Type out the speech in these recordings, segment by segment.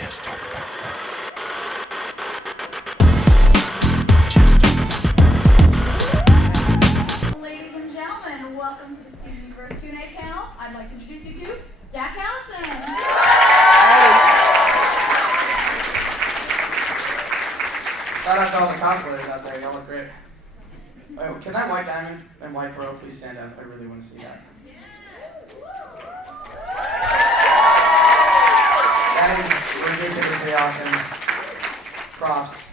Ladies and gentlemen, welcome to the Student Universe Q&A panel. I'd like to introduce you to Zach Callison. Shout out to all the cosplayers out there, y'all look great. Wait, can that white diamond and white pearl please stand up? I really want to see that. That is ridiculously awesome. Props.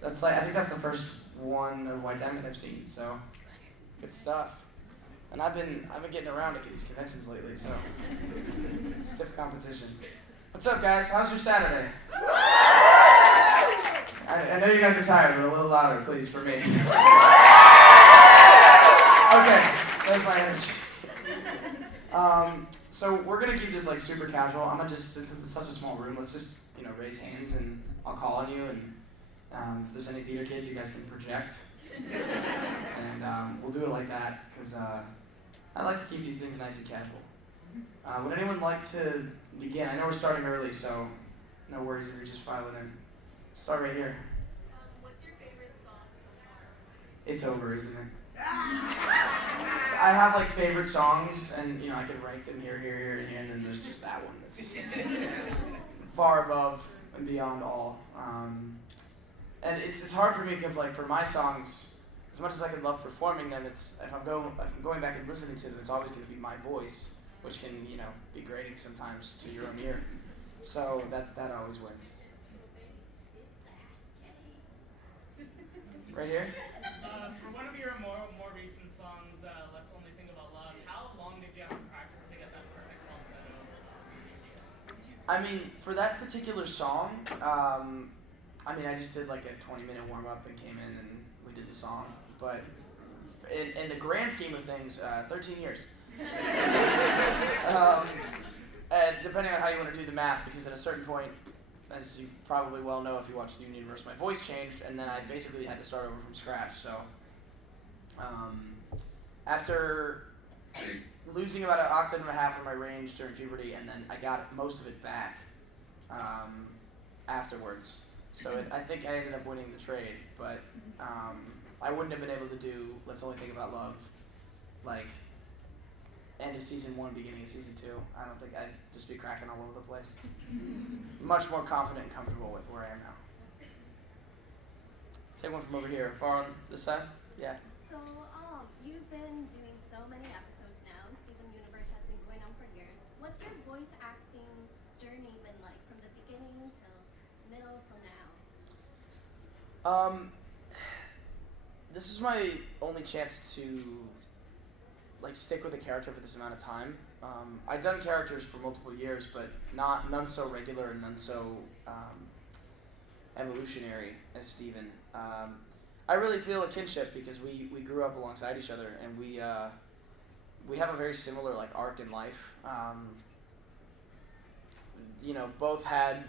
That's like, I think that's the first one of white diamond I've seen, so good stuff. And I've been getting around to these conventions lately, so stiff competition. What's up, guys? How's your Saturday? I know you guys are tired, but a little louder, please, for me. Okay, there's my energy. So we're gonna keep this like super casual. I'm gonna just, since it's such a small room, let's just raise hands and I'll call on you, and if there's any theater kids, you guys can project, and we'll do it like that because I like to keep these things nice and casual. Would anyone like to begin? I know we're starting early, so no worries if you're just filing in. Start right here. What's your favorite song so far? It's over, isn't it? I have like favorite songs, and I can rank them here, and here, and then there's just that one that's far above and beyond all. And it's hard for me because like for my songs, as much as I can love performing them, if I'm going back and listening to them, it's always going to be my voice, which can be grating sometimes to your own ear. So that always wins. Right here. For one of your more recent songs, Let's Only Think About Love, how long did you have to practice to get that perfect falsetto? I mean, for that particular song, I just did like a 20-minute warm-up and came in and we did the song. But in the grand scheme of things, 13 years. And depending on how you want to do the math, because at a certain point, as you probably well know if you watch Student Universe, my voice changed, and then I basically had to start over from scratch. So after losing about an octave and a half of my range during puberty, and then I got most of it back afterwards. So I think I ended up winning the trade, but I wouldn't have been able to do Let's Only Think About Love like end of season 1, beginning of season 2. I don't think I'd just be cracking all over the place. Much more confident and comfortable with where I am now. Take one from over here, far on this side. Yeah. So, you've been doing so many episodes now. Student Universe has been going on for years. What's your voice acting journey been like from the beginning till middle till now? This is my only chance to stick with a character for this amount of time. I've done characters for multiple years, but none so regular and none so evolutionary as Steven. I really feel a kinship because we grew up alongside each other, and we have a very similar arc in life. Both had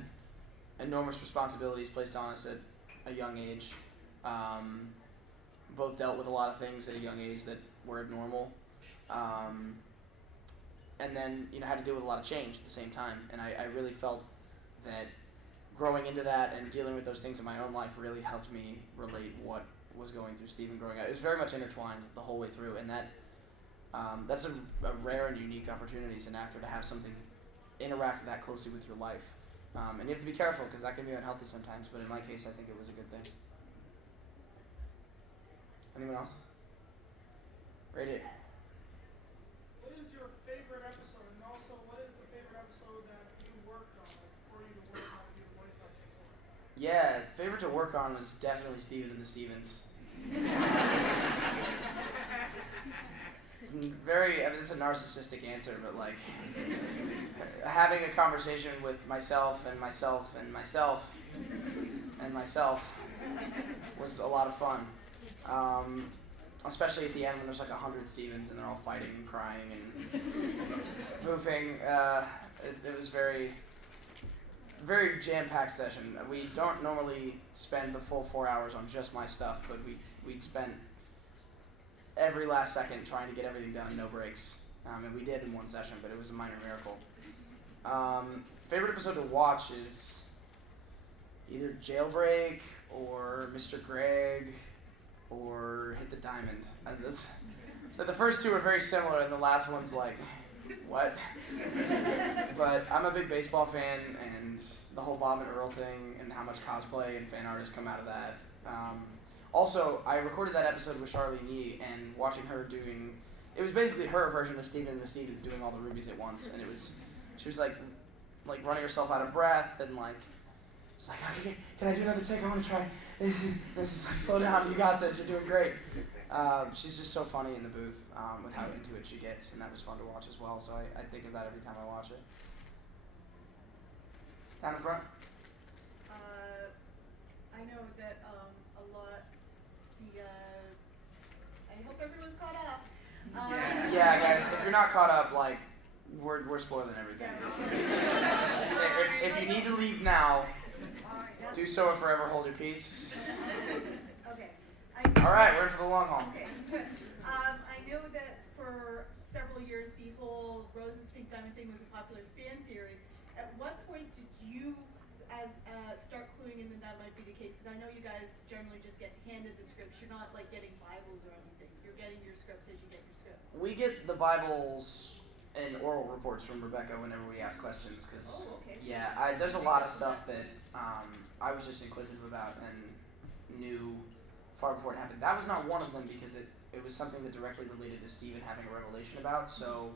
enormous responsibilities placed on us at a young age. Both dealt with a lot of things at a young age that were abnormal. And then had to deal with a lot of change at the same time, and I really felt that growing into that and dealing with those things in my own life really helped me relate what was going through Steven growing up. It was very much intertwined the whole way through, and that's a rare and unique opportunity as an actor to have something interact that closely with your life. And you have to be careful because that can be unhealthy sometimes, but in my case I think it was a good thing. Anyone else? Right here. What is your favorite episode, and also what is the favorite episode that you worked on, for you to work on your voice acting for? Yeah, favorite to work on was definitely Steven and the Stevens. It's it's a narcissistic answer, but having a conversation with myself and myself and myself and myself was a lot of fun. Especially at the end when there's 100 Stevens and they're all fighting and crying and poofing. It was very, very jam-packed session. We don't normally spend the full 4 hours on just my stuff, but we'd spent every last second trying to get everything done, no breaks. And we did in one session, but it was a minor miracle. Favorite episode to watch is either Jailbreak or Mr. Greg or Hit the Diamond. So the first two are very similar, and the last one's like, what? But I'm a big baseball fan, and the whole Bob and Earl thing, and how much cosplay and fan art has come out of that. Also, I recorded that episode with Charlene Yee, and watching her doing, it was basically her version of Steven and the Stevens doing all the rubies at once, and she was like running herself out of breath, and like, she's like, okay, can I do another take? I want to try. This is like, slow down, you got this, you're doing great. She's just so funny in the booth with how into it she gets, and that was fun to watch as well, so I think of that every time I watch it. Down in front. I know that a lot, I hope everyone's caught up. Yeah, guys, if you're not caught up, like, we're spoiling everything. if you need to leave now, do so or forever hold your peace. Okay. All right, we're in for the long haul. Okay. I know that for several years the whole Rose's Pink Diamond thing was a popular fan theory. At what point did you start cluing in that might be the case? Because I know you guys generally just get handed the scripts. You're not like getting Bibles or anything. You're getting your scripts as you get your scripts. We get the Bibles and oral reports from Rebecca whenever we ask questions, because there's a lot of stuff that I was just inquisitive about and knew far before it happened. That was not one of them, because it was something that directly related to Steven having a revelation about, so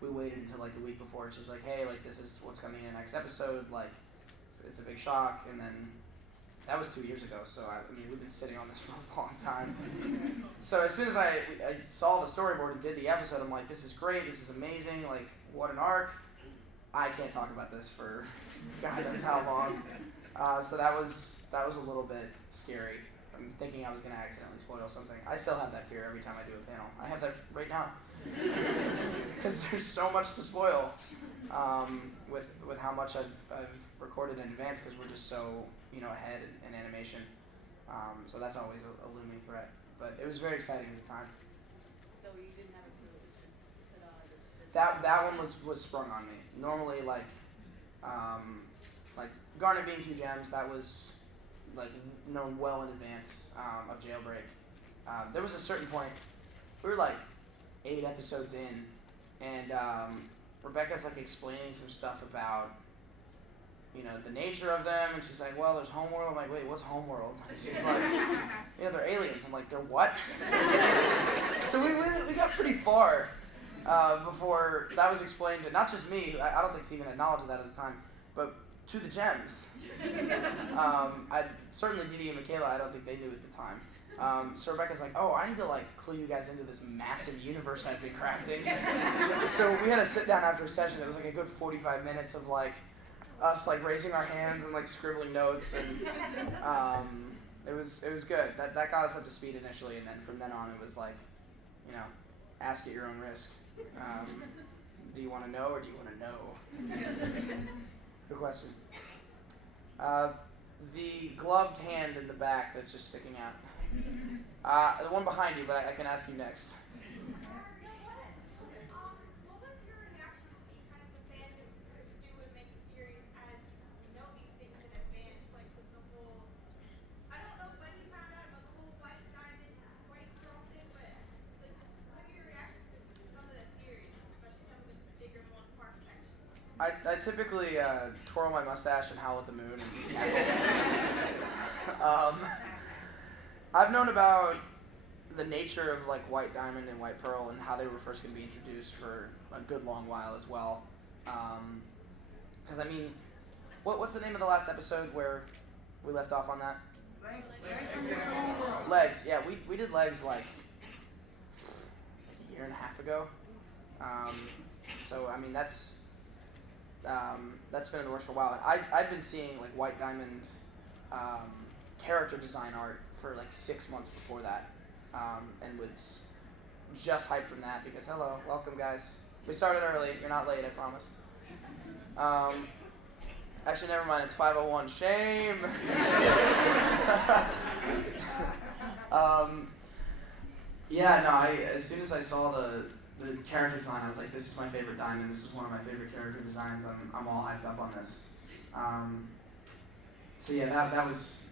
we waited until like the week before. She's like, hey, like, this is what's coming in the next episode, like, it's a big shock. And then that was 2 years ago, so I mean, we've been sitting on this for a long time. So as soon as I saw the storyboard and did the episode, I'm like, this is great, this is amazing, like, what an arc. I can't talk about this for God knows how long. So that was a little bit scary. I'm thinking I was going to accidentally spoil something. I still have that fear every time I do a panel. I have that right now. Because there's so much to spoil with how much I've recorded in advance, because we're just so ahead in animation. So that's always a looming threat. But it was very exciting at the time. So you didn't have a clue. It just That one was sprung on me. Normally, like Garnet being 2 gems, that was like known well in advance of Jailbreak. There was a certain point, we were like 8 episodes in, and Rebecca's like explaining some stuff about the nature of them, and she's like, well, there's Homeworld. I'm like, wait, what's Homeworld? And she's like, they're aliens. I'm like, they're what? So we got pretty far before that was explained to not just me. I don't think Steven had knowledge of that at the time, but to the gems. Certainly Deedee and Michaela, I don't think they knew at the time. So Rebecca's like, oh, I need to like clue you guys into this massive universe I've been crafting. So we had to sit down after a session. It was like a good 45 minutes of like us like raising our hands and like scribbling notes, and it was good. That got us up to speed initially, and then from then on it was like, ask at your own risk. Do you want to know or do you want to know? Good question. The gloved hand in the back that's just sticking out. The one behind you, but I can ask you next. What was your reaction to see kind of the fandom pursue and make theories as you know these things in advance, like with the whole, I don't know when you found out about the whole white diamond, white girl thing, but like just what are your reactions to some of the theories, especially some of the bigger, more far-fetched ones? I typically twirl my mustache and howl at the moon and cackle. I've known about the nature of like White Diamond and White Pearl and how they were first going to be introduced for a good long while as well. Because I mean, what's the name of the last episode where we left off on that? Legs. Yeah, we did Legs like a year and a half ago. So I mean that's been in the works for a while. And I've been seeing like White Diamond character design art for like 6 months before that, and was just hyped from that because hello, welcome guys. We started early. You're not late, I promise. Actually, never mind. It's 5:01. Shame. Yeah, no. As soon as I saw the character design, I was like, this is my favorite diamond. This is one of my favorite character designs. I'm all hyped up on this. So yeah, that was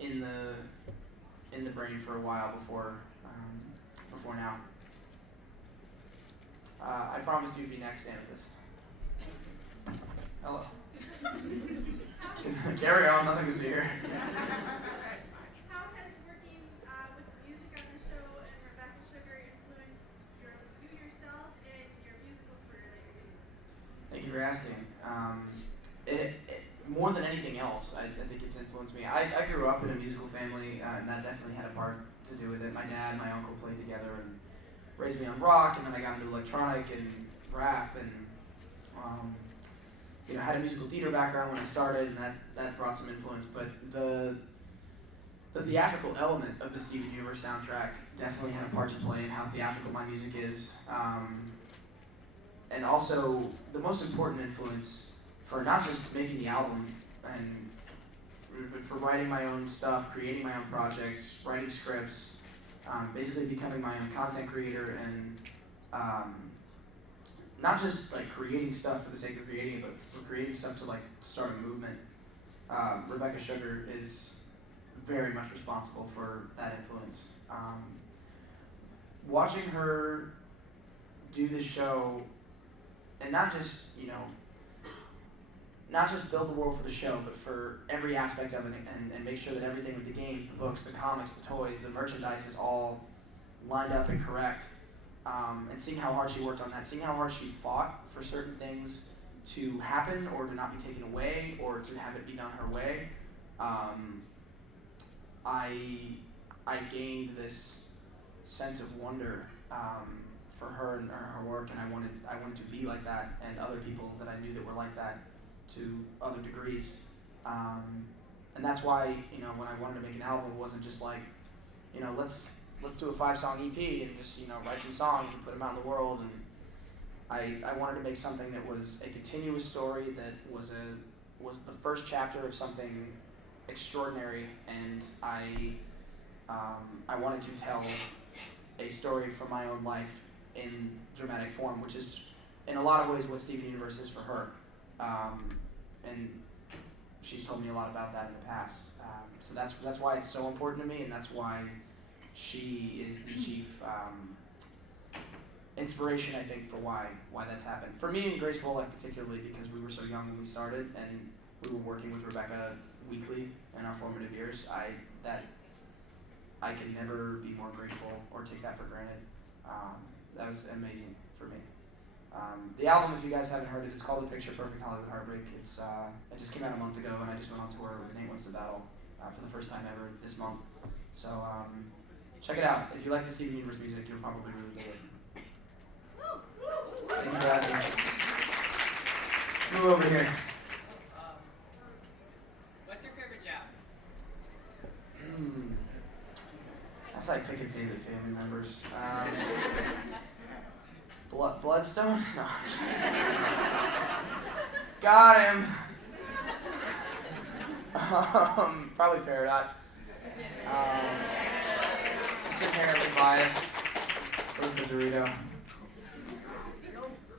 in the brain for a while before now. I promised you'd be next, Amethyst. Hello. Carry on, nothing to see here. How has working with the music on the show and Rebecca Sugar influenced you yourself and your musical career that you're doing? Thank you for asking. More than anything else, I think it's influenced me. I grew up in a musical family, and that definitely had a part to do with it. My dad and my uncle played together and raised me on rock, and then I got into electronic and rap, and had a musical theater background when I started, and that brought some influence. But the theatrical element of the Steven Universe soundtrack definitely had a part to play in how theatrical my music is. And also, the most important influence for not just making the album, but for writing my own stuff, creating my own projects, writing scripts, basically becoming my own content creator, and not just like creating stuff for the sake of creating it, but for creating stuff to like start a movement. Rebecca Sugar is very much responsible for that influence. Watching her do this show, and not just build the world for the show, but for every aspect of it, and make sure that everything with the games, the books, the comics, the toys, the merchandise is all lined up and correct. And seeing how hard she worked on that, seeing how hard she fought for certain things to happen or to not be taken away or to have it be done her way, I gained this sense of wonder for her and her work, and I wanted to be like that, and other people that I knew that were like that to other degrees. And that's why, when I wanted to make an album, it wasn't just like, let's do a 5-song EP and just, write some songs and put them out in the world. And I wanted to make something that was a continuous story, that was the first chapter of something extraordinary, and I wanted to tell a story from my own life in dramatic form, which is in a lot of ways what Steven Universe is for her. And she's told me a lot about that in the past. So that's why it's so important to me, and that's why she is the chief inspiration, I think, for why that's happened. For me and Grace Wolak particularly, because we were so young when we started, and we were working with Rebecca weekly in our formative years, I could never be more grateful or take that for granted. That was amazing for me. The album, if you guys haven't heard it, it's called The Picture Perfect Hollywood Heartbreak. It just came out a month ago, and I just went on tour with Nate Wants to Battle for the first time ever this month. So check it out. If you like the Steven Universe music, you'll probably really dig it. Thank you for asking. Move over here. What's your favorite job? That's like picking favorite family members. Bloodstone? No. Got him. Probably Peridot. Just inherently biased with the Dorito.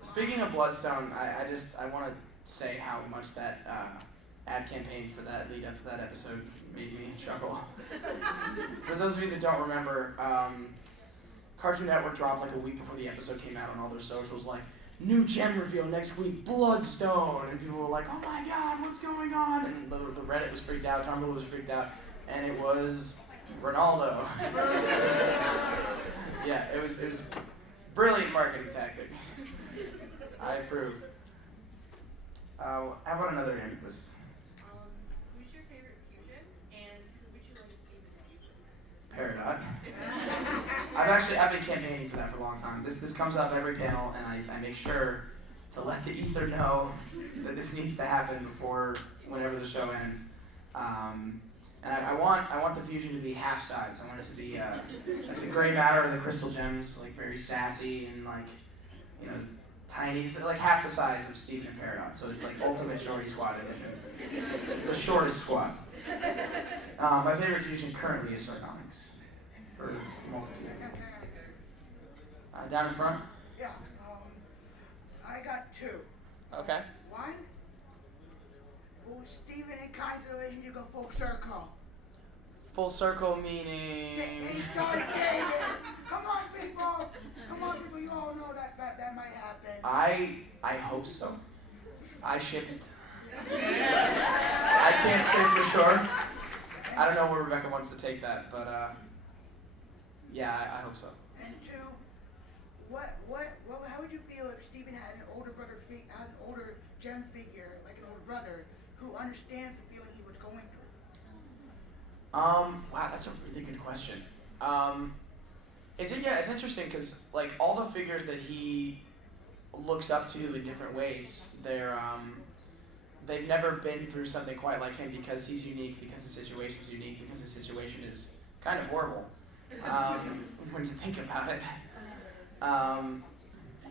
Speaking of Bloodstone, I want to say how much that ad campaign for that lead up to that episode made me chuckle. For those of you that don't remember, Cartoon Network dropped like a week before the episode came out on all their socials, like, new gem reveal next week, Bloodstone, and people were like, oh my god, what's going on? And the Reddit was freaked out, Tumblr was freaked out, and it was Ronaldo. Yeah, it was brilliant marketing tactic. I approve. How about another Amethyst? Who's your favorite fusion, and who would you like to see in the future? Peridot. I've been campaigning for that for a long time. This comes up every panel, and I make sure to let the ether know that this needs to happen before whenever the show ends. And I want the fusion to be half size. I want it to be like the gray matter or the crystal gems, like very sassy and like, tiny, so like half the size of Steven and Peridot. So it's like ultimate shorty squad edition. The shortest squad. My favorite fusion currently is Sarconics. For multiple reasons. Down in front. Yeah, I got two. Okay. One, will Steven and Kai's relationship go full circle? Full circle meaning. They start dating. Come on, people. Come on, people. You all know that might happen. I hope so. I ship it. I can't say for sure. I don't know where Rebecca wants to take that, but yeah, I hope so. And two, how would you feel if Steven had an older brother, had an older gem figure, like an older brother, who understands the feeling he was going through? Wow, that's a really good question. It's interesting because like all the figures that he looks up to in different ways, they've never been through something quite like him because he's unique, because his situation's unique, because his situation is kind of horrible. When you think about it. I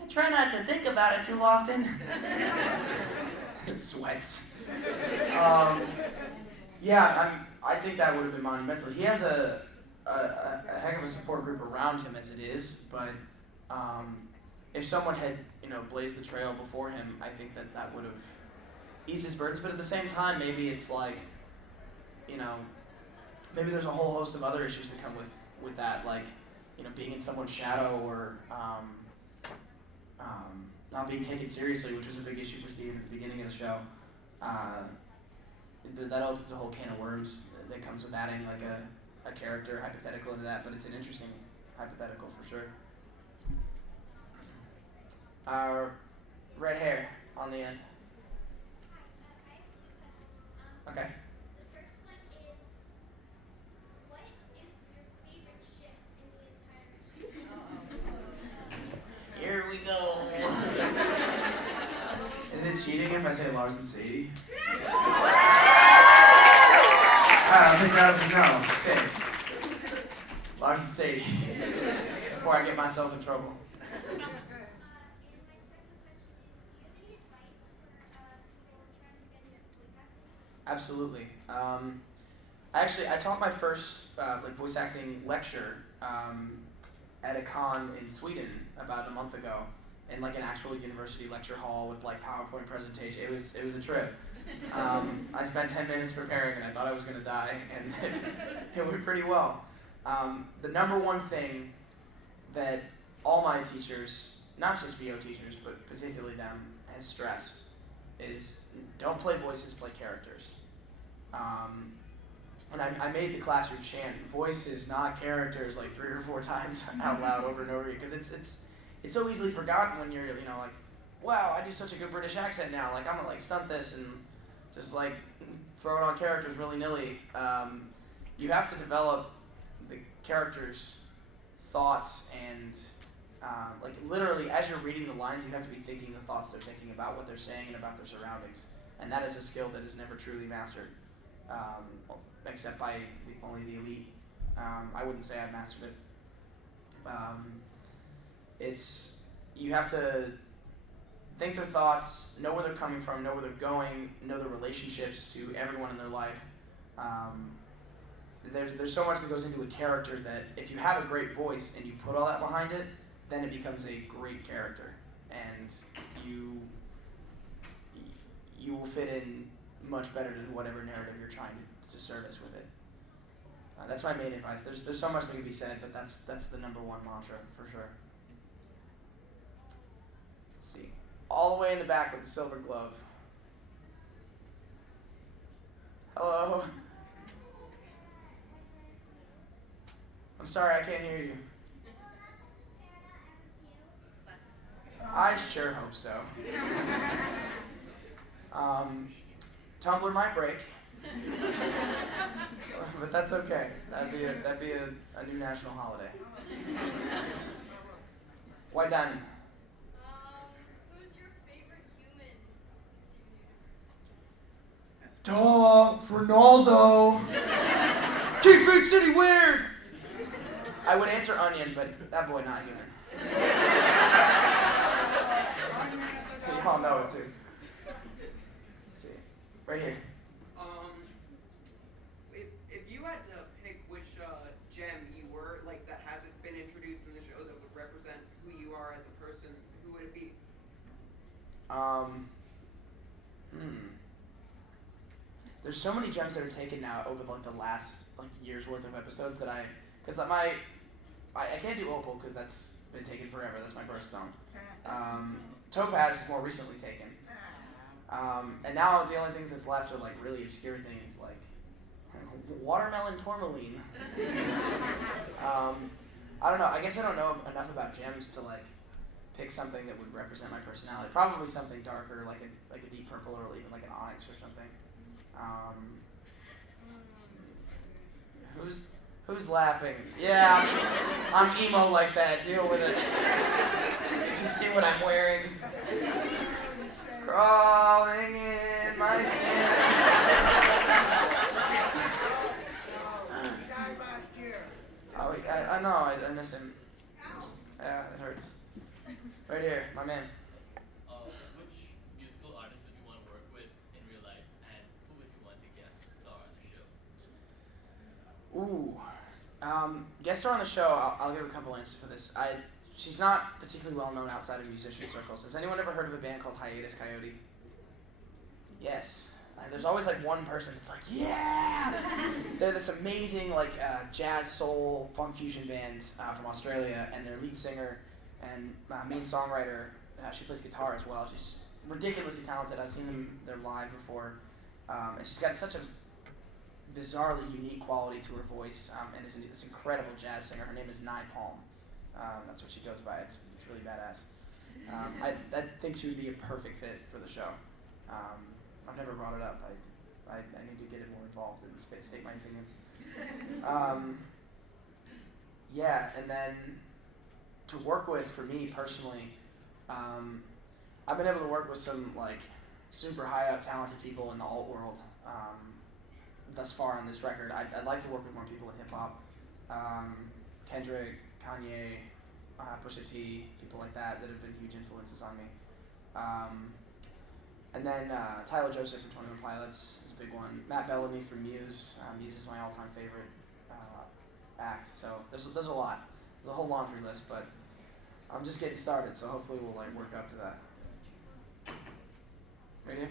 try not to think about it too often. Sweats. I think that would have been monumental. He has a heck of a support group around him as it is, but if someone had, blazed the trail before him, I think that would have eased his burdens. But at the same time, maybe it's like, maybe there's a whole host of other issues that come with that, like, being in someone's shadow or not being taken seriously, which was a big issue for Steve at the beginning of the show. That opens a whole can of worms that comes with adding like a character hypothetical into that, but it's an interesting hypothetical for sure. Red hair on the end. Okay. The first one is, what is your favorite ship in the entire Here we go. Is it cheating if I say Lars and Sadie? Alright, I'll take that as a no. Sick. Lars and Sadie. Before I get myself in trouble. And my second question is, do you have any advice for people trying to get into voice acting? Absolutely. I taught my first voice acting lecture at a con in Sweden about a month ago, in like an actual university lecture hall with like PowerPoint presentation. It was a trip. I spent 10 minutes preparing and I thought I was gonna die, and it went pretty well. The number one thing that all my teachers, not just VO teachers, but particularly them, has stressed is don't play voices, play characters. And I made the classroom chant voices, not characters, like 3 or 4 times out loud over and over again, because it's so easily forgotten when you're like, wow, I do such a good British accent now, like I'm gonna like stunt this and just like throw it on characters willy-nilly. You have to develop the characters' thoughts and like literally as you're reading the lines, you have to be thinking the thoughts they're thinking about what they're saying and about their surroundings. And that is a skill that is never truly mastered, except by only the elite. I wouldn't say I've mastered it. You have to think their thoughts, know where they're coming from, know where they're going, know the relationships to everyone in their life. There's so much that goes into a character that if you have a great voice and you put all that behind it, then it becomes a great character, and you will fit in much better to whatever narrative you're trying to service with it. That's my main advice. There's so much that can be said, but that's the number one mantra for sure. Let's see. All the way in the back with the silver glove. Hello. I'm sorry, I can't hear you. I sure hope so. Tumblr might break, but that's okay. That'd be a new national holiday. White Diamond. Who's your favorite human? Ronaldo. Keep Big City weird. I would answer Onion, but that boy not human. You all know it too. Let's see, right here. If you had to pick which gem you were, like that hasn't been introduced in the show that would represent who you are as a person, There's so many gems that are taken now over like the last like year's worth of episodes that I can't do Opal because that's been taken forever. That's my birth song. Topaz is more recently taken. And now the only things that's left are like really obscure things like watermelon tourmaline. I don't know. I guess I don't know enough about gems to like pick something that would represent my personality. Probably something darker, like a deep purple or even like an onyx or something. Who's laughing? Yeah, I'm emo like that. Deal with it. Did you see what I'm wearing? Crawling in my skin. Oh, I know. I miss him. Yeah, it hurts. Right here, my man. Which musical artist would you want to work with in real life, and who would you want to guest star on the show? Guest star on the show, I'll give a couple answers for this. She's not particularly well known outside of musician circles. Has anyone ever heard of a band called Hiatus Coyote? Yes. There's always like one person that's like, yeah! They're this amazing like jazz, soul, funk fusion band from Australia, and their lead singer and main songwriter, she plays guitar as well. She's ridiculously talented. I've seen them live before, and she's got such a bizarrely unique quality to her voice, and is this incredible jazz singer. Her name is Nye Palm. That's what she goes by. It's really badass. I think she would be a perfect fit for the show. I've never brought it up. I need to get it more involved and state my opinions. Yeah, and then to work with, for me personally, I've been able to work with some like super high up talented people in the alt world thus far on this record. I'd like to work with more people in hip hop. Kendrick, Kanye, Pusha T, people like that have been huge influences on me. And then Tyler Joseph from 21 Pilots is a big one. Matt Bellamy from Muse. Muse is my all-time favorite act. So there's a lot. There's a whole laundry list, but I'm just getting started. So hopefully we'll like work up to that. Right here?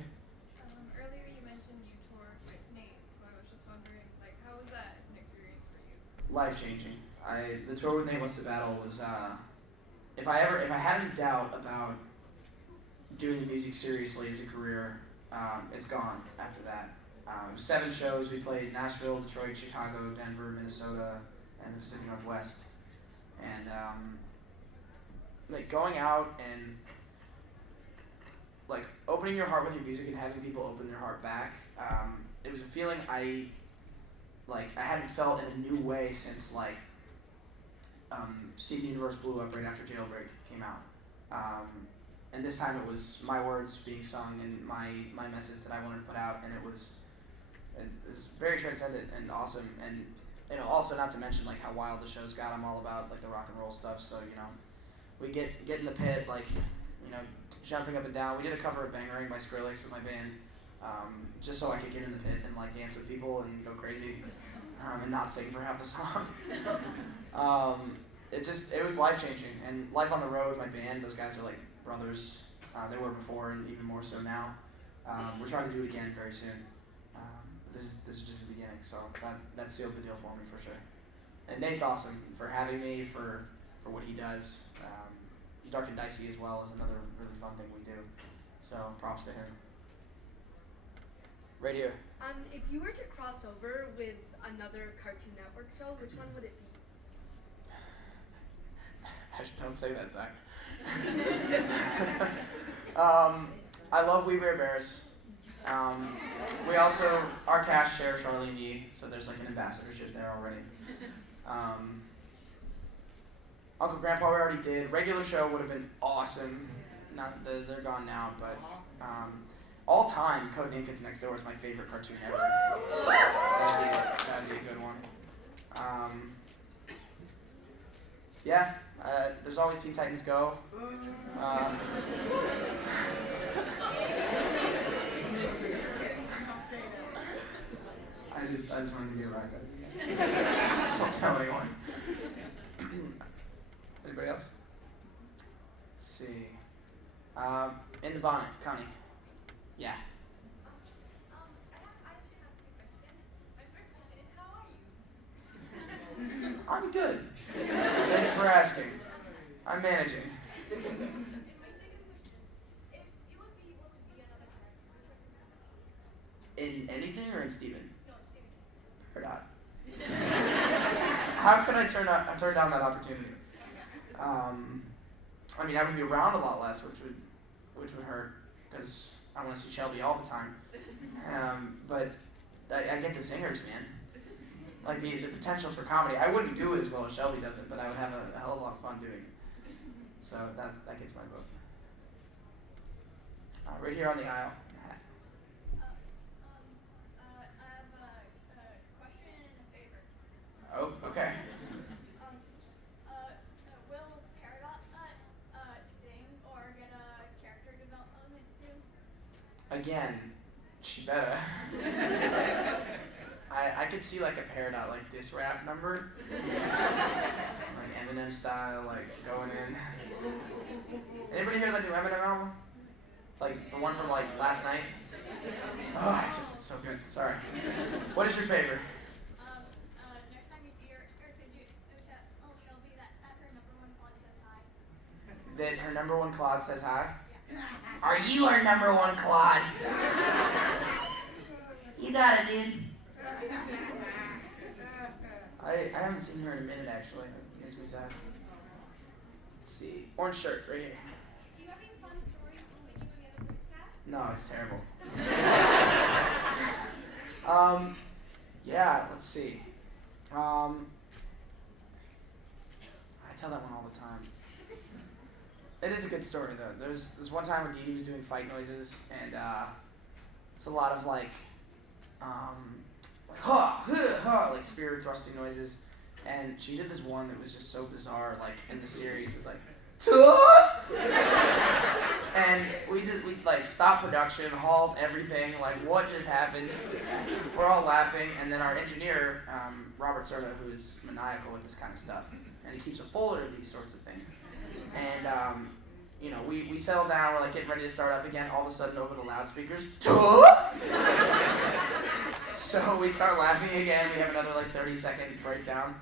Earlier you mentioned you toured with Nate, so I was just wondering, like, how was that as an experience for you? Life-changing. The tour with Nate Wants to Battle was, if I had any doubt about doing the music seriously as a career, it's gone after that. 7 shows. We played Nashville, Detroit, Chicago, Denver, Minnesota, and the Pacific Northwest. And like going out and like opening your heart with your music and having people open their heart back, it was a feeling I hadn't felt in a new way since like Steven Universe blew up right after Jailbreak came out. And this time it was my words being sung and my message that I wanted to put out, and it was very transcendent and awesome. And also not to mention like how wild the show's got. I'm all about like the rock and roll stuff, so we get in the pit, like jumping up and down. We did a cover of Bangarang by Skrillex with my band, just so I could get in the pit and like dance with people and go crazy, and not sing for half the song. It was life changing, and life on the road with my band. Those guys are like brothers. They were before, and even more so now. We're trying to do it again very soon. This is just the beginning, so that sealed the deal for me for sure. And Nate's awesome for having me, for what he does. Dark and Dicey as well is another really fun thing we do. So props to him. Right here. If you were to cross over with another Cartoon Network show, which one would it be? Don't say that, Zach. I love We Bare Bears. We also, our cast share Charlene Yee, so there's like an ambassadorship there already. Uncle Grandpa we already did. Regular show would have been awesome. They're gone now, but all time, Codename Kids Next Door is my favorite cartoon ever. That'd be a good one. Yeah, there's always Teen Titans Go. I just wanted to get a rise out of it. Don't tell anyone. Anybody else? Let's see. In the bonnet, Connie. Yeah. I actually have two questions. My first question is, how are you? I'm good. Thanks for asking. I'm managing. And my second question, if you would be able to be another character, which one would you be? In anything or in Steven? No, Steven. Or not? How could I turn down that opportunity? I mean, I would be around a lot less, which would hurt, because I want to see Shelby all the time. But I get the singers, man. Like the potential for comedy. I wouldn't do it as well as Shelby does it, but I would have a hell of a lot of fun doing it. So that gets my vote. Right here on the aisle. Matt. I have a question and a favor. Oh, okay. Will Peridot sing or get a character development soon? Again, she better. I could see like a Peridot like diss rap number. Like Eminem style, like going in. Anybody hear that new Eminem album? Like the one from like last night? Oh, it's so good. Sorry. What is your favorite? Next time you see her, could you tell Shelby that her number one Claude says hi? That her number one Claude says hi? Yeah. Are you our number one Claude? You got it, dude. I haven't seen her in a minute, actually. That makes me sad. Let's see. Orange shirt, right here. Do you have any fun stories from when you were the other voice cast? No, it's terrible. Yeah, let's see. I tell that one all the time. It is a good story, though. There's one time when Deedee was doing fight noises, and it's a lot of like ha, huh, ha, like spear thrusting noises. And she did this one that was just so bizarre, like in the series. It's like, "Tuh!" And we like stopped production, halt everything, like what just happened? We're all laughing, and then our engineer, Robert Serta, who is maniacal with this kind of stuff, and he keeps a folder of these sorts of things. And you know, we settle down, we're like getting ready to start up again, all of a sudden over the loudspeakers, "Tuh!" So we start laughing again, we have another like 30-second breakdown.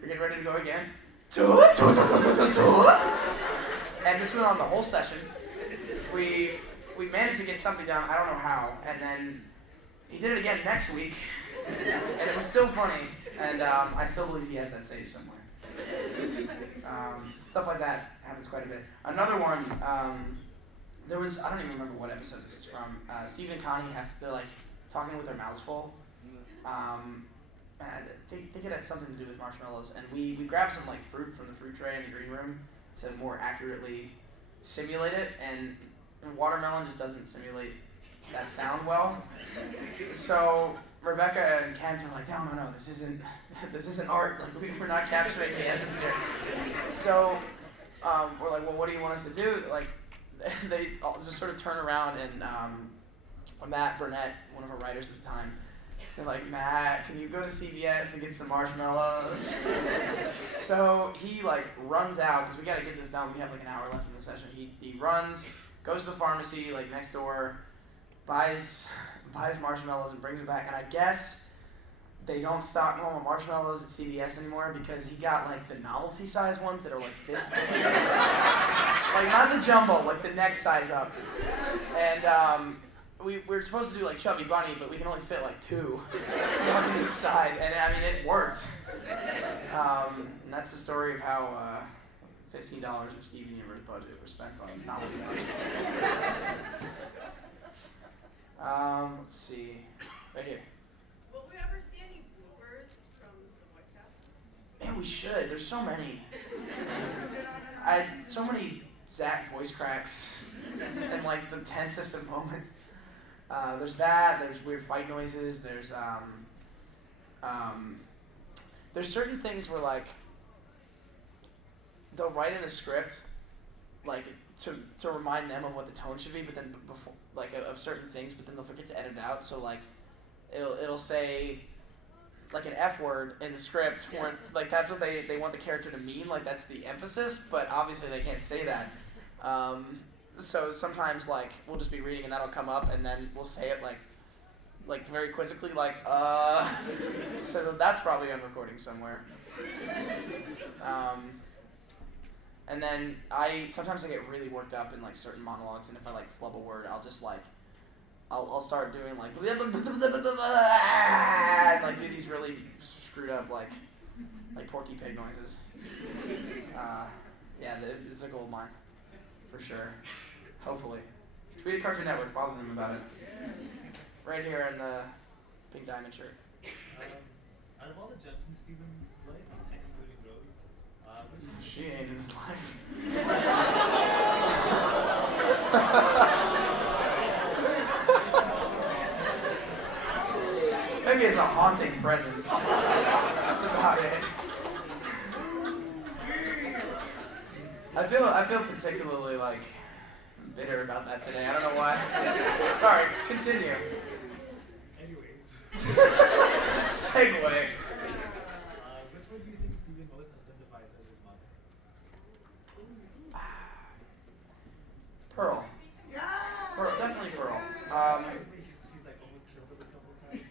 We're getting ready to go again. "Tuh, tuh, tuh, tuh, tuh, tuh, tuh." And this went on the whole session. We managed to get something down, I don't know how, and then he did it again next week, and it was still funny, and I still believe he has that saved somewhere. Stuff like that happens quite a bit. Another one, there was, I don't even remember what episode this is from. Steven and Connie they're like talking with their mouths full. I think it had something to do with marshmallows, and we grabbed some like fruit from the fruit tray in the green room to more accurately simulate it, and watermelon just doesn't simulate that sound well. So Rebecca and Kent are like, no, this isn't art. Like we're not capturing the essence here. So we're like, well, what do you want us to do? Like they all just sort of turn around, and Matt Burnett, one of our writers at the time, they're like, "Matt, can you go to CVS and get some marshmallows?" So he like runs out, because we got to get this done. We have like an hour left in the session. He runs, goes to the pharmacy like next door, buys marshmallows and brings them back. And I guess they don't stock normal marshmallows at CVS anymore, because he got like the novelty size ones that are like this big. Like not the jumbo, like the next size up. And we're supposed to do like Chubby Bunny, but we can only fit like 2 on each side, and I mean it worked. And that's the story of how $15 of Steven Universe budget was spent on novelty marshmallows. Let's see, right here. Will we ever see any bloopers from the voice cast? Man, we should. There's so many. So many Zach voice cracks and like the tensest of moments. There's that. There's weird fight noises. There's certain things where like they'll write in the script like to remind them of what the tone should be, but then before like of certain things, but then they'll forget to edit it out. So like it'll say like an F word in the script, where like that's what they want the character to mean, like that's the emphasis, but obviously they can't say that. so sometimes like we'll just be reading and that'll come up and then we'll say it like very quizzically so that's probably on recording somewhere. And then sometimes I get really worked up in like certain monologues, and if I like flub a word, I'll just like I'll start doing like and like do these really screwed up like Porky Pig noises. Yeah, it's a gold mine for sure. Hopefully, tweet at Cartoon Network, bother them about it. Right here in the pink diamond shirt. Out of all the gems in Steven's life, excluding Rose, which she ain't in his life. Maybe it's a haunting presence. That's about it. I feel particularly like bitter about that today. I don't know why. Sorry. Continue. Anyways. Segue. Which one do you think Steven most identifies as his mother? Pearl. Pearl, definitely Pearl. She's like almost killed him a couple times.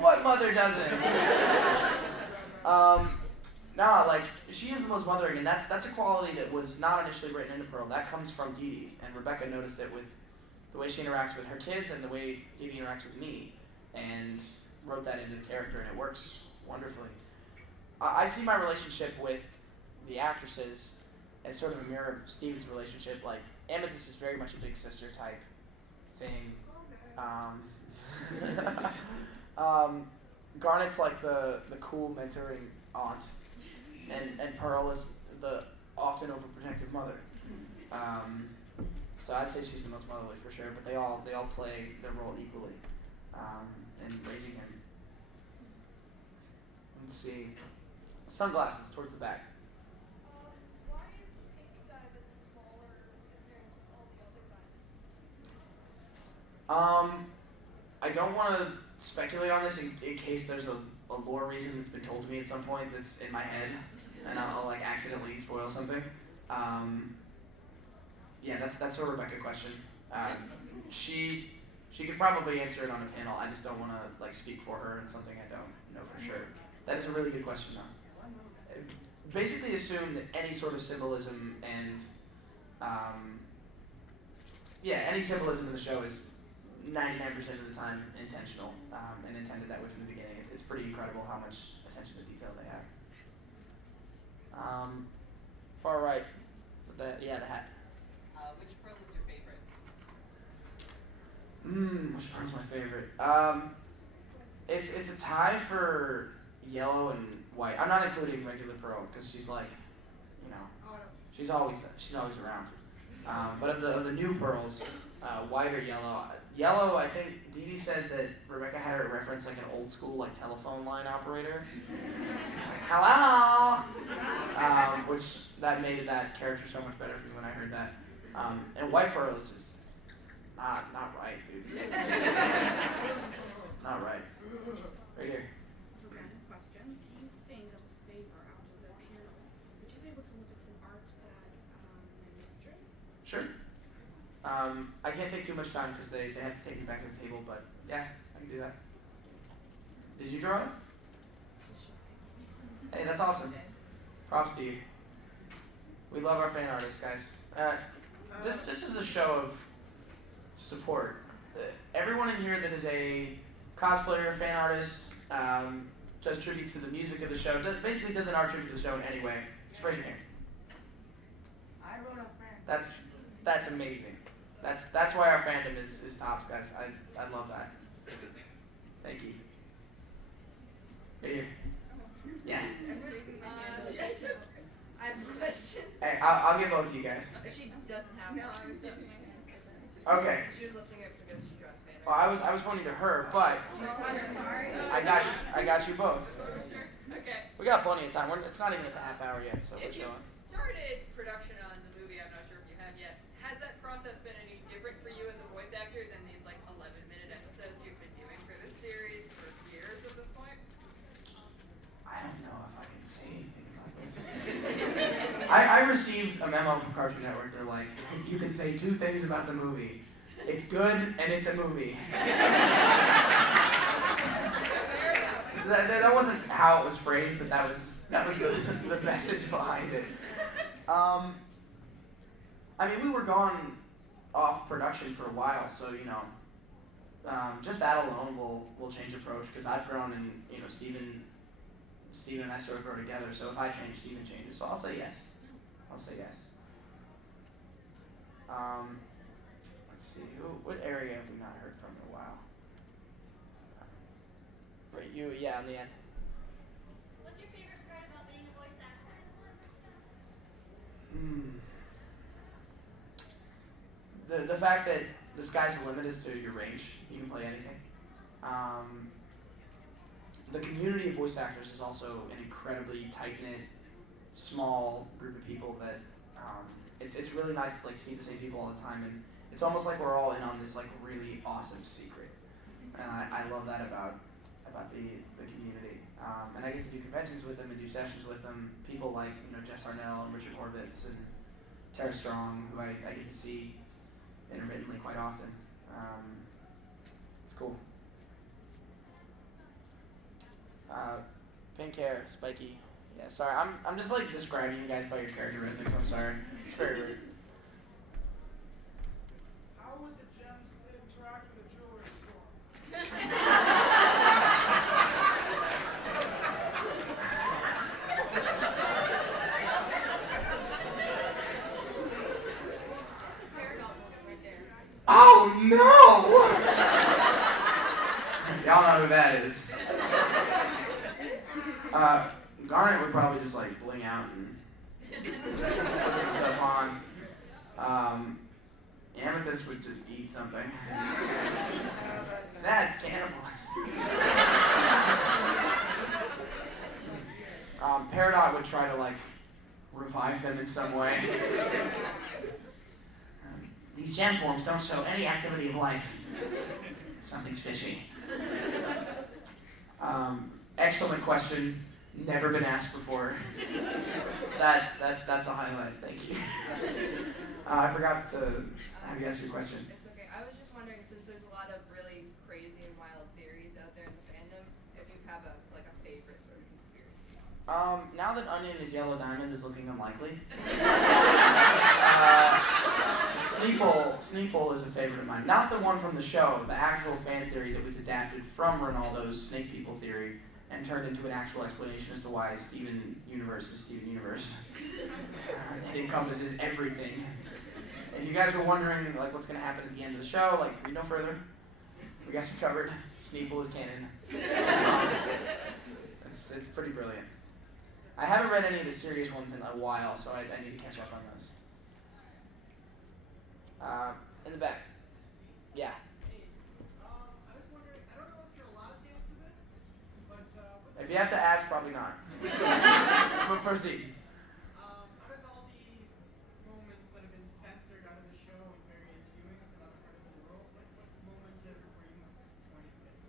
What mother doesn't? No, like she is the most mothering, and that's a quality that was not initially written into Pearl. That comes from Deedee, and Rebecca noticed it with the way she interacts with her kids and the way Deedee interacts with me, and wrote that into the character, and it works wonderfully. I see my relationship with the actresses as sort of a mirror of Steven's relationship. Like Amethyst is very much a big sister type thing. Garnet's like the cool mentoring aunt. And Pearl is the often overprotective mother. So I'd say she's the most motherly for sure, but they all play their role equally in raising him. Let's see. Sunglasses towards the back. Why is Pink Diamond smaller compared to all the other diamonds? I don't want to speculate on this in case there's a lore reason that's been told to me at some point that's in my head, and I'll like accidentally spoil something. Yeah, that's a Rebecca question. She could probably answer it on a panel. I just don't want to like speak for her in something I don't know for sure. That is a really good question though. Basically assume that any sort of symbolism and any symbolism in the show is 99% of the time intentional and intended that way from the beginning. It's pretty incredible how much attention to detail they have. Far right, the hat. Which pearl is your favorite? Which pearl's my favorite? It's a tie for yellow and white. I'm not including regular Pearl because she's like, she's always around. But of the new pearls, white or yellow. Yellow, I think Deedee said that Rebecca had her reference like an old school like telephone line operator. Hello! Which that made that character so much better for me when I heard that. And white pearl is just not right, dude. Not right. Right here. Random question. Do you think, as a favor after the panel, would you be able to look at some art that's mystery? Sure. I can't take too much time because they have to take me back to the table, but yeah, I can do that. Did you draw it? Hey, that's awesome. Props to you. We love our fan artists, guys. This is a show of support. Everyone in here that is a cosplayer, fan artist, does tributes to the music of the show, basically does an art tribute to the show in any way. Just raise your hand. I wrote a fan. That's amazing. That's why our fandom is tops, guys. I love that. Thank you. Right here. Yeah. I have a question. Hey, I'll give both of you guys. She doesn't have one. Okay. She was lifting it because she draws fan Well, I was pointing to her, but I'm sorry. I got you both. Okay. We got plenty of time. It's not even at the half hour yet, so we're If you've chilling. started production on the movie, I'm not sure if you have yet, has that process been any different for you as a voice actor than these like 11-minute episodes you've been doing for this series for years at this point? I don't know if I can say anything about this. I received a memo from Cartoon Network. They're like, you can say 2 things about the movie. It's good and it's a movie. That wasn't how it was phrased, but that was the message behind it. I mean, we were gone off production for a while, so just that alone will change approach, because I've grown and Steven and I sort of grow together. So if I change, Steven changes. So I'll say yes. Let's see. What area have we not heard from in a while? Right, you, yeah, on the end. What's your favorite part about being a voice actor? The fact that the sky's the limit as to your range. You can play anything. The community of voice actors is also an incredibly tight-knit, small group of people that it's really nice to see the same people all the time, and it's almost like we're all in on this really awesome secret. And I love that about the community. And I get to do conventions with them and do sessions with them. People like Jess Arnell and Richard Horvitz and Tara Strong, who I get to see intermittently quite often. It's cool. Pink hair, spiky. Yeah, sorry. I'm just describing you guys by your characteristics. I'm sorry. It's very weird. How would the gems interact with a jewelry store? Oh no! Y'all know who that is. Garnet would probably just bling out and put some stuff on. Amethyst would just eat something. That's cannibalism. Peridot would try to revive them in some way. These gem forms don't show any activity of life. Something's fishy. Excellent question. Never been asked before. That's a highlight. Thank you. I forgot to have you ask your question. It's okay. I was just wondering, since there's a lot of really crazy and wild theories out there in the fandom, if you have a favorite sort of conspiracy. Now that Onion is Yellow Diamond is looking unlikely. Sneeple is a favorite of mine. Not the one from the show, the actual fan theory that was adapted from Ronaldo's Snake People theory and turned into an actual explanation as to why Steven Universe is Steven Universe. It encompasses everything. If you guys were wondering what's going to happen at the end of the show, read no further. We got you covered. Sneeple is canon. It's pretty brilliant. I haven't read any of the serious ones in a while, so I need to catch up on those. In the back. Yeah. I was wondering, I don't know if you're allowed to answer this, but If you have to ask, probably not. But proceed. out of all the moments that have been censored out of the show in various viewings in other parts of the world, what moments were you most disappointed with?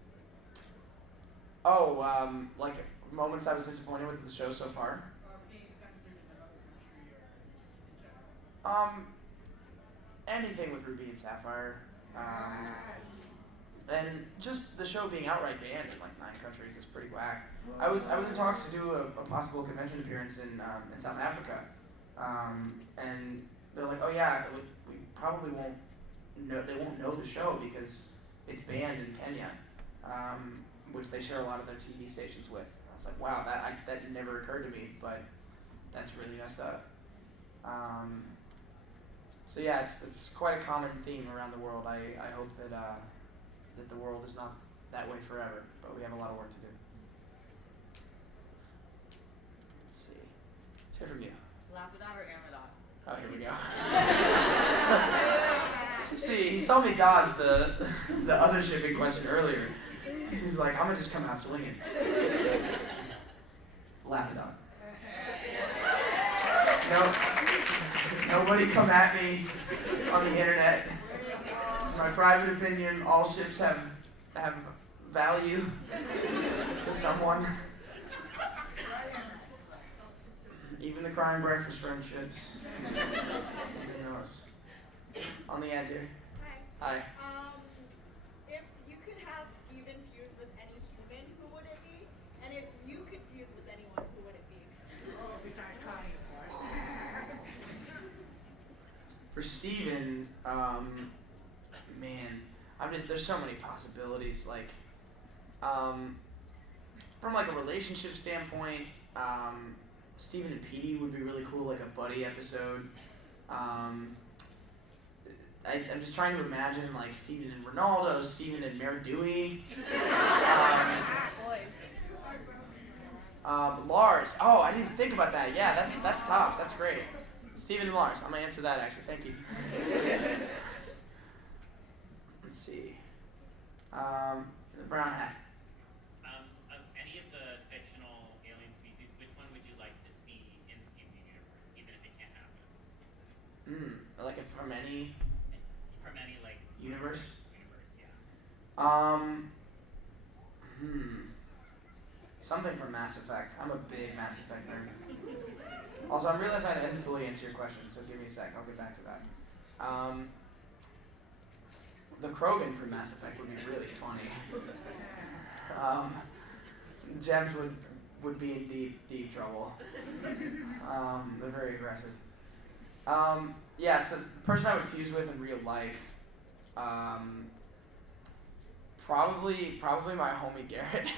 Oh, moments I was disappointed with the show so far? Being censored in another country or just in general? Anything with Ruby and Sapphire. And just the show being outright banned in 9 countries is pretty whack. I was in talks to do a possible convention appearance in South Africa, and they're like, oh yeah, we probably won't know. They won't know the show because it's banned in Kenya, which they share a lot of their TV stations with. I was like, wow, that never occurred to me, but that's really messed up. So yeah, it's quite a common theme around the world. I hope that the world is not that way forever, but we have a lot of work to do. Let's see. Let's hear from you. Lapidot or Amethyst? Oh, here we go. See, he saw me dodge the other shipping question earlier. He's like, I'm gonna just come out swinging. Lapidot. Nope. Nobody come at me on the internet. It's my private opinion. All ships have value to someone. Even the crying breakfast friendships. Who knows? On the end here. Hi. Hi. If you could have Steven fuse with any human, who would it be? And if you could fuse with anyone, who would it be? Oh, besides crying, of course. For Steven, man, there's so many possibilities. Like, from like a relationship standpoint, Steven and Petey would be really cool, like a buddy episode. I'm just trying to imagine like Steven and Ronaldo, Steven and Mayor Dewey. Lars. Oh, I didn't even think about that. Yeah, that's tops. That's great. Steven and Lars. I'm gonna answer that actually. Thank you. Let's see. The brown hat. Of any of the fictional alien species, which one would you like to see in Steven Universe, even if it can't happen? Like from any like universe? Yeah. Something from Mass Effect. I'm a big Mass Effect nerd. Also, I'm realizing I didn't fully answer your question, so give me a sec. I'll get back to that. The Krogan from Mass Effect would be really funny. Gems would be in deep trouble. They're very aggressive. Yeah, so the person I would fuse with in real life, probably my homie Garnet.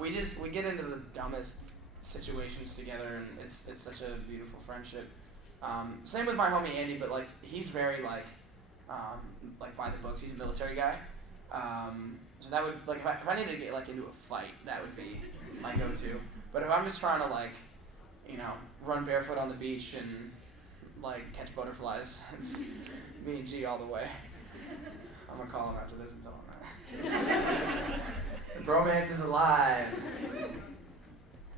We get into the dumbest situations together, and it's such a beautiful friendship. Same with my homie Andy, but like he's very like by the books. He's a military guy, so that would like if I needed to get like into a fight, that would be my go-to. But if I'm just trying to like, run barefoot on the beach and like catch butterflies, it's me and G all the way. I'm gonna call him after this and tell him that. The bromance is alive.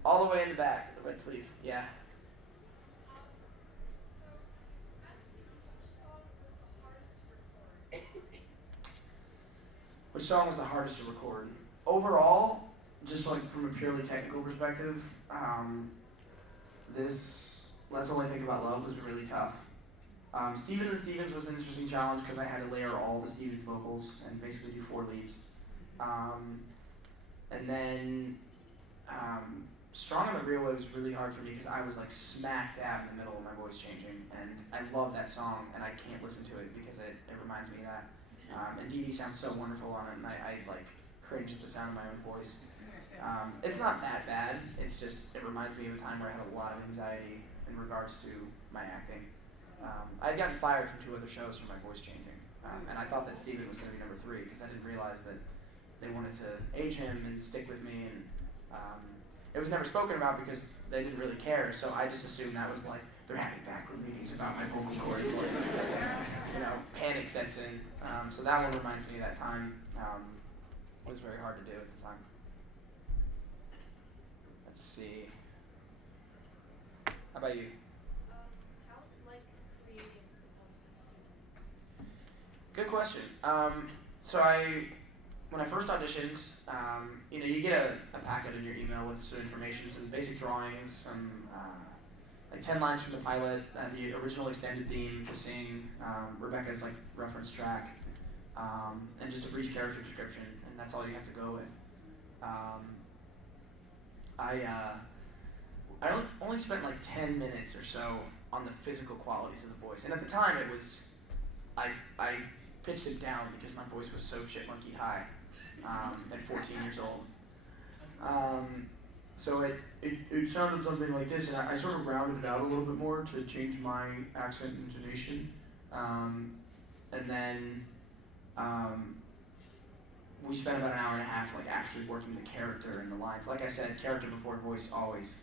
All the way in the back, the red sleeve. Yeah. Which song was the hardest to record? Overall, just like from a purely technical perspective, this Let's Only Think About Love was really tough. Steven and Stevens was an interesting challenge because I had to layer all the Stevens vocals and basically do 4 leads. And then Strong on the Real Way was really hard for me because I was like smack dab in the middle of my voice changing, and I love that song and I can't listen to it because it reminds me of that. And Deedee sounds so wonderful on it, and I like cringe at the sound of my own voice. It's not that bad, it's just, it reminds me of a time where I had a lot of anxiety in regards to my acting. I had gotten fired from 2 other shows for my voice changing, and I thought that Steven was going to be number 3 because I didn't realize that they wanted to age him and stick with me, and it was never spoken about because they didn't really care, so I just assumed that was like, they're having backward meetings about my vocal cords, like, panic sets in. So that one reminds me of that time. It was very hard to do at the time. Let's see. How about you? How was it like creating the voice of Steven? Good question. So when I first auditioned, you get a packet in your email with some information, some basic drawings, some like 10 lines from the pilot, the original extended theme to sing, Rebecca's like reference track, and just a brief character description, and that's all you have to go with. I only spent like 10 minutes or so on the physical qualities of the voice, and at the time it was, I pitched it down because my voice was so chipmunky high at 14 years old. So it sounded something like this, and I sort of rounded it out a little bit more to change my accent and intonation. And then we spent about an hour and a half like actually working the character and the lines. Like I said, character before voice always.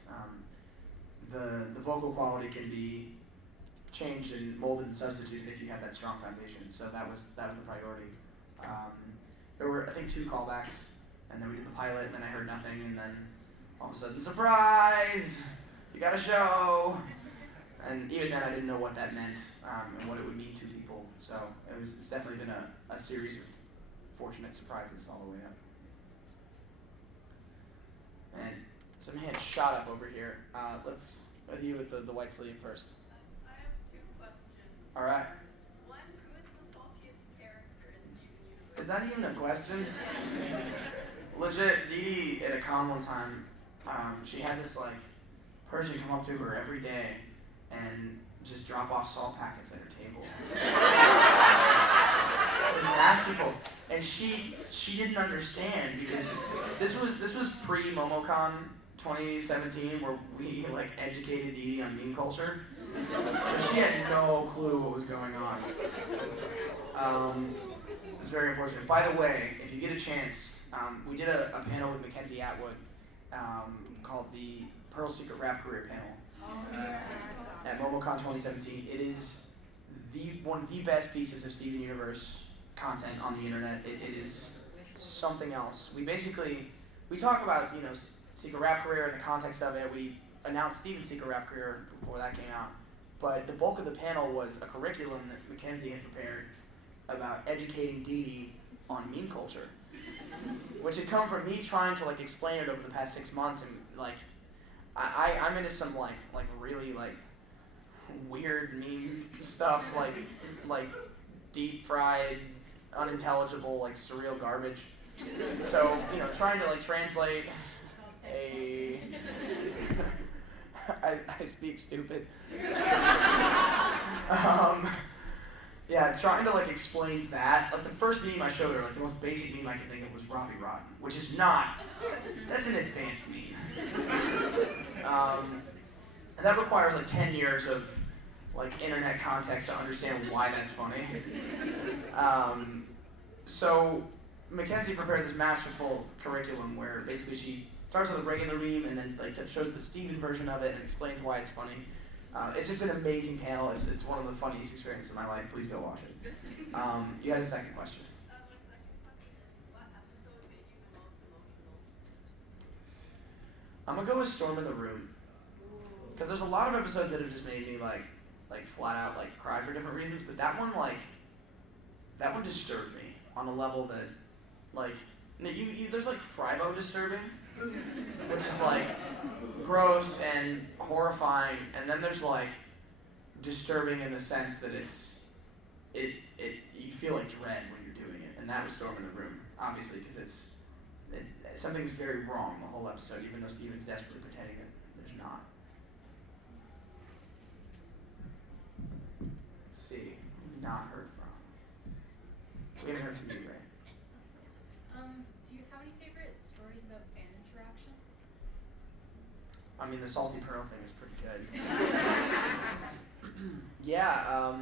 The vocal quality can be changed and molded and substituted if you have that strong foundation. So that was the priority. There were, I think, 2 callbacks, and then we did the pilot, and then I heard nothing, and then all of a sudden, surprise! You got a show! And even then, I didn't know what that meant and what it would mean to people. So it's definitely been a series of fortunate surprises all the way up. And some hints. Shot up over here. Let's with you with the white sleeve first. I have 2 questions. All right. One, who is the saltiest character in Steven Universe? Is that even a question? Legit, Deedee at a con one time, she had this like person come up to her every day and just drop off salt packets at her table. It was masterful, and she didn't understand because this was pre MomoCon 2017 where we like educated Deedee on meme culture, so she had no clue what was going on. It's very unfortunate. By the way, if you get a chance, we did a panel with Mackenzie Atwood called the Pearl Secret Rap Career Panel at MomoCon 2017. It is one of the best pieces of Steven Universe content on the internet. It is something else. We talk about Secret Rap Career in the context of it. We announced Steven's Secret Rap Career before that came out, but the bulk of the panel was a curriculum that Mackenzie had prepared about educating Deedee on meme culture, which had come from me trying to like explain it over the past 6 months, and like I'm into some like really like weird meme stuff, like deep fried, unintelligible, like surreal garbage. So trying to like translate I speak stupid. Yeah, trying to like explain that. Like the first meme I showed her, like the most basic meme I could think of was Robbie Rotten, which is not. That's an advanced meme. And that requires like 10 years of like internet context to understand why that's funny. So Mackenzie prepared this masterful curriculum where basically she starts with a regular meme and then like shows the Steven version of it and explains why it's funny. It's just an amazing panel. It's one of the funniest experiences of my life. Please go watch it. You had a second question. What episode made you the most emotional? I'm gonna go with Storm in the Room, because there's a lot of episodes that have just made me like flat out like cry for different reasons, but that one disturbed me on a level that like there's like Fribo disturbing, which is like gross and horrifying, and then there's like disturbing in the sense that you feel like dread when you're doing it, and that was Storm in the Room, obviously, because something's very wrong the whole episode, even though Steven's desperately pretending that there's not. Let's see, who we've not heard from. We haven't heard from you, right? Do you have any favorite stories about fan interactions? I mean, the Salty Pearl thing is pretty good. Yeah,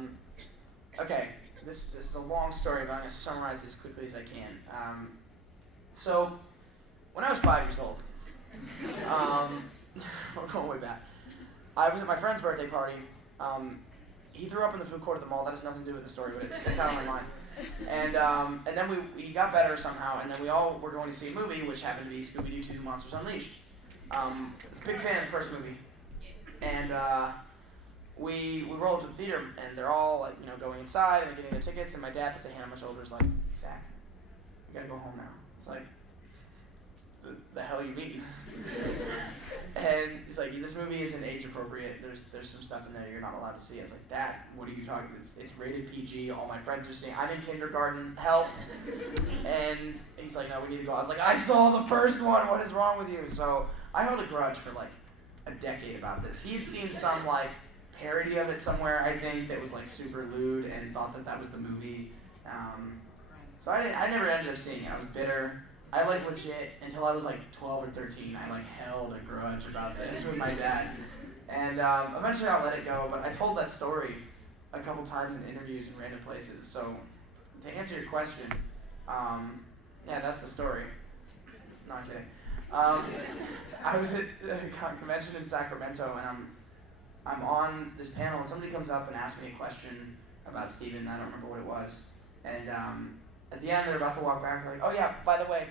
okay, this is a long story, but I'm going to summarize it as quickly as I can. So, when I was 5 years old, we're going way back, I was at my friend's birthday party. He threw up in the food court at the mall. That has nothing to do with the story, but it sticks out on my mind. And then we got better somehow, and then we all were going to see a movie, which happened to be Scooby-Doo 2 Monsters Unleashed. I was a big fan of the first movie, and we roll up to the theater, and they're all like going inside and they're getting their tickets, and my dad puts a hand on my shoulder, is like, Zach, you gotta go home now. It's like, the hell you mean? And he's like, this movie isn't age appropriate. There's some stuff in there you're not allowed to see. I was like, Dad, what are you talking about? It's rated PG. All my friends are seeing. I'm in kindergarten. Help. And he's like, no, we need to go. I was like, I saw the first one. What is wrong with you? So I held a grudge for like a decade about this. He had seen some like parody of it somewhere, I think, that was like super lewd and thought that was the movie. So I never ended up seeing it. I was bitter. I like legit, until I was like 12 or 13, I like held a grudge about this with my dad. And eventually I'll let it go, but I told that story a couple times in interviews in random places. So to answer your question, yeah, that's the story. No, I'm kidding. I was at a convention in Sacramento, and I'm on this panel, and somebody comes up and asks me a question about Steven. I don't remember what it was. And at the end, they're about to walk back. They're like, oh yeah, by the way,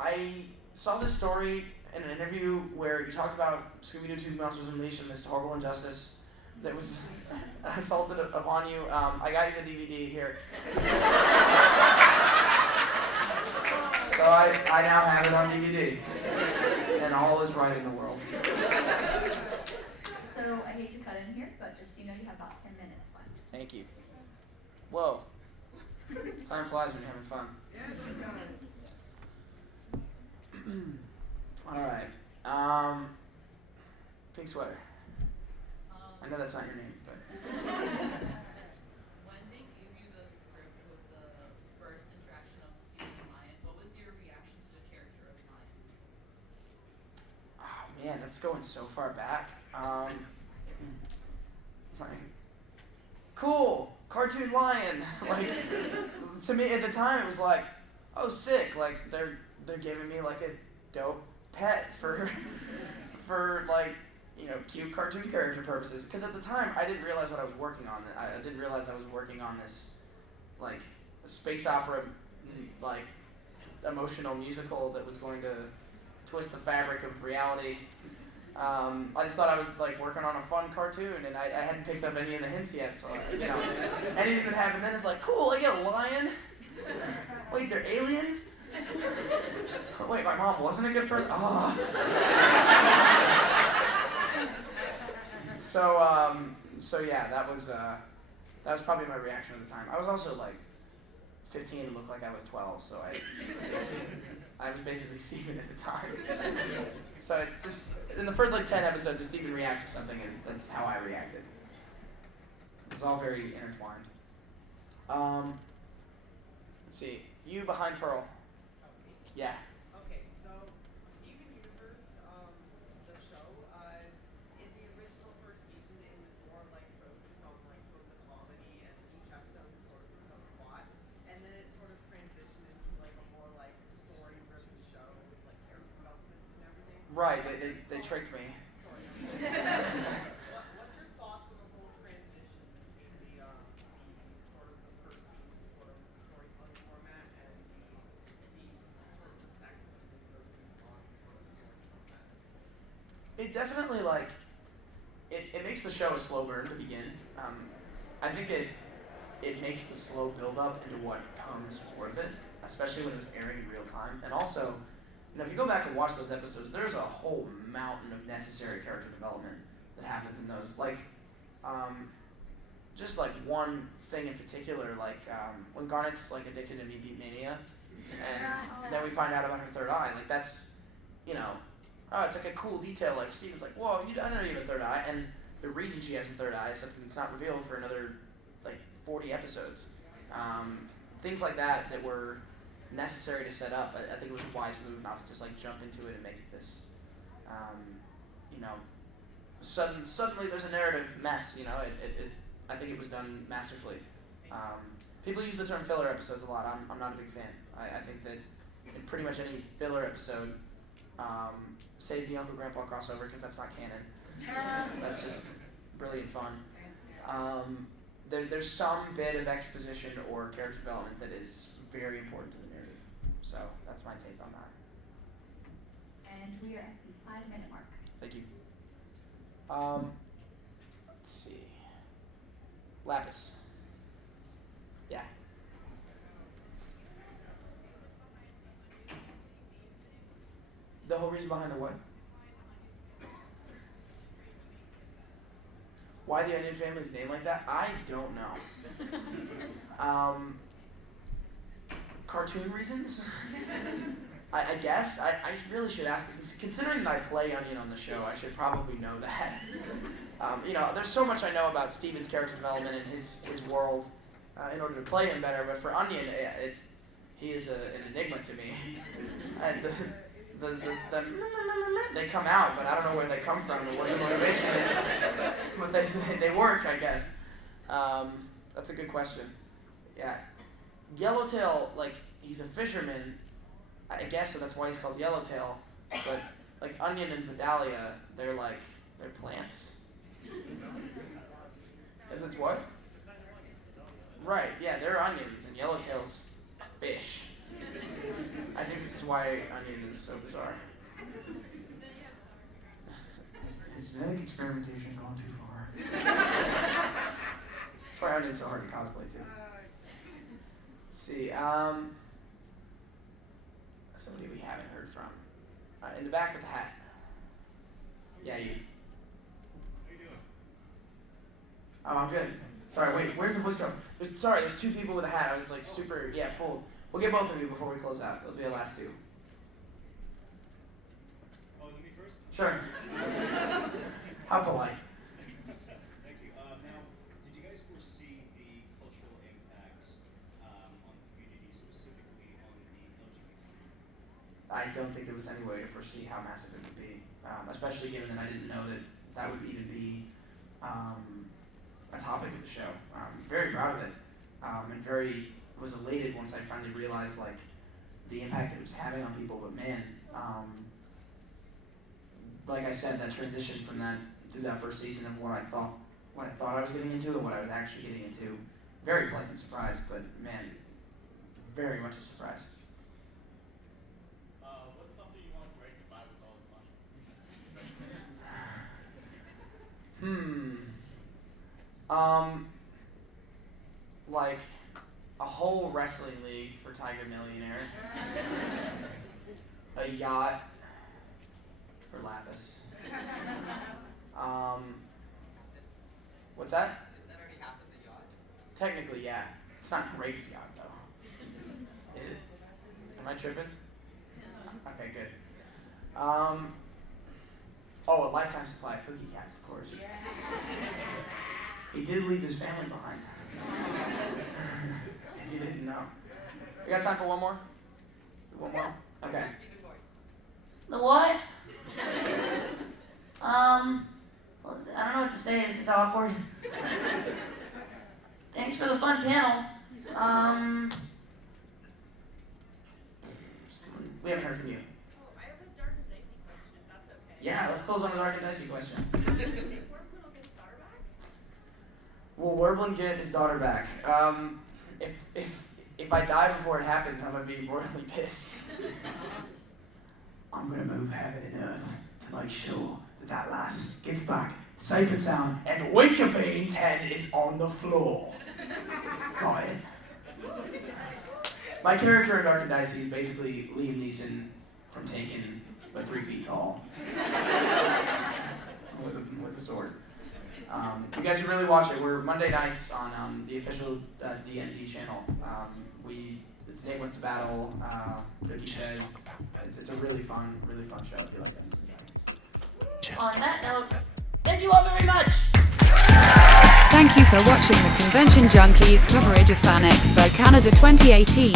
I saw this story in an interview where you talked about Scooby-Doo 2 Monsters Unleashed and this horrible injustice that was assaulted upon you. I got you the DVD here. So I now have it on DVD. then all is right in the world. So I hate to cut in here, but just so you know, you have about 10 minutes left. Thank you. Whoa. Time flies when you're having fun. All right. Pink sweater. I know that's not your name, but. When they gave you the script with the first interaction of Stephen and Lion, what was your reaction to the character of Lion? Oh man, that's going so far back. It's like, cool, cartoon lion. Like, to me at the time it was like, oh sick, like they're giving me like a dope pet for like, you know, cute cartoon character purposes. Because at the time I didn't realize what I was working on. I didn't realize I was working on this like a space opera, like emotional musical that was going to twist the fabric of reality. I just thought I was like working on a fun cartoon, and I hadn't picked up any of the hints yet. So you know, anything that happened then is like, cool. I get a lion. Wait, they're aliens. Oh, wait, my mom wasn't a good person. Oh. So yeah, that was probably my reaction at the time. I was also like 15 and looked like I was 12, so I was basically Steven at the time. So it just, in the first like 10 episodes, if Steven reacts to something, and that's how I reacted. It was all very intertwined. Let's see, you behind Pearl. Yeah. Okay, so Steven Universe, the show, in the original first season, it was more like focused on like sort of the comedy, and each episode was sort of its own plot, and then it sort of transitioned into like a more like story-driven show with like character development and everything. Right, they tricked me. Sorry. What's your thoughts on the whole transition between the sort of the first season sort of storytelling format and these sort of the second season focuses on sort of story format? It definitely like it makes the show a slow burn to begin. I think it makes the slow build up into what comes worth it, especially when it was airing in real time. And also, you know, if you go back and watch those episodes, there's a whole mountain of necessary character development that happens in those. Like, just like one thing in particular, like when Garnet's like addicted to Beat Mania, and then we find out about her third eye. Like that's, you know, oh, it's like a cool detail. Like Steven's like, whoa, I didn't know you have a third eye, and the reason she has a third eye is something that's not revealed for another like 40 episodes. Things like that were necessary to set up. I think it was a wise move not to just like jump into it and make it this, you know, suddenly there's a narrative mess. You know, I think it was done masterfully. People use the term filler episodes a lot. I'm not a big fan. I think that in pretty much any filler episode, save the Uncle Grandpa crossover because that's not canon. That's just brilliant fun. There's some bit of exposition or character development that is very important to the narrative. So that's my take on that. And we are at the 5-minute mark. Thank you. Let's see. Lapis. Yeah. The whole reason behind the what? Why the Onion family's name like that? I don't know. Cartoon reasons? I guess. I really should ask. Considering that I play Onion on the show, I should probably know that. You know, there's so much I know about Steven's character development and his world in order to play him better, but for Onion, he is an enigma to me. They come out, but I don't know where they come from or what the motivation is. But they work, I guess. That's a good question. Yeah. Yellowtail, like, he's a fisherman, I guess, so that's why he's called Yellowtail. But, like, Onion and Vidalia, they're plants. If it's what? Right, yeah, they're onions, and Yellowtail's a fish. I think this is why Onion is so bizarre. His genetic experimentation gone too far. That's why Onion's so hard to cosplay too. Let's see, somebody we haven't heard from. In the back with the hat. Yeah, you. Oh, I'm good. Sorry, wait, where's the voice go? There's two people with a hat. I was like super, full. We'll get both of you before we close out. They'll be the last two. Oh, you me first? Sure. How polite. Thank you. Now, did you guys foresee the cultural impacts on the community, specifically on the LGBT? I don't think there was any way to foresee how massive it would be, especially given that I didn't know that would even be a topic of the show. Very proud of it, and was elated once I finally realized like the impact it was having on people. But man, like I said, that transition from that through that first season of what I thought I was getting into and what I was actually getting into, very pleasant surprise. But man, very much a surprise. What's something you want to break goodbye with all this money? Like a whole wrestling league for Tiger Millionaire, a yacht for Lapis. What's that? Did that already happen, the yacht? Technically, yeah. It's not Greg's yacht though. Is it? Am I tripping? Okay, good. A lifetime supply of cookie cats, of course. He did leave his family behind. If you didn't know. We got time for one more? One more? Okay. The what? Well, I don't know what to say. This is awkward. Thanks for the fun panel. We haven't heard from you. Oh, I have a dark and dicey question, if that's okay. Yeah, let's close on the dark and dicey question. Did Warblin get his daughter back? Will Warblin get his daughter back? If I die before it happens, I'm gonna be royally pissed. I'm gonna move heaven and earth to make sure that lass gets back safe and sound, and Winkabean's head is on the floor. Got it. My character in Dark and Dicey is basically Liam Neeson from Taken, but 3 feet tall. with a sword. You guys should really watch it. We're Monday nights on the official D&D channel. It's Name Wins to Battle, Cookie Shed. It's a really fun show if you like Dungeons & Dragons. On that note, thank you all very much. Thank you for watching the Convention Junkies coverage of Fan Expo Canada 2018.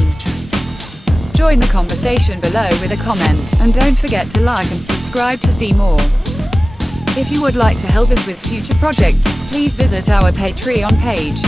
Join the conversation below with a comment, and don't forget to like and subscribe to see more. If you would like to help us with future projects, please visit our Patreon page.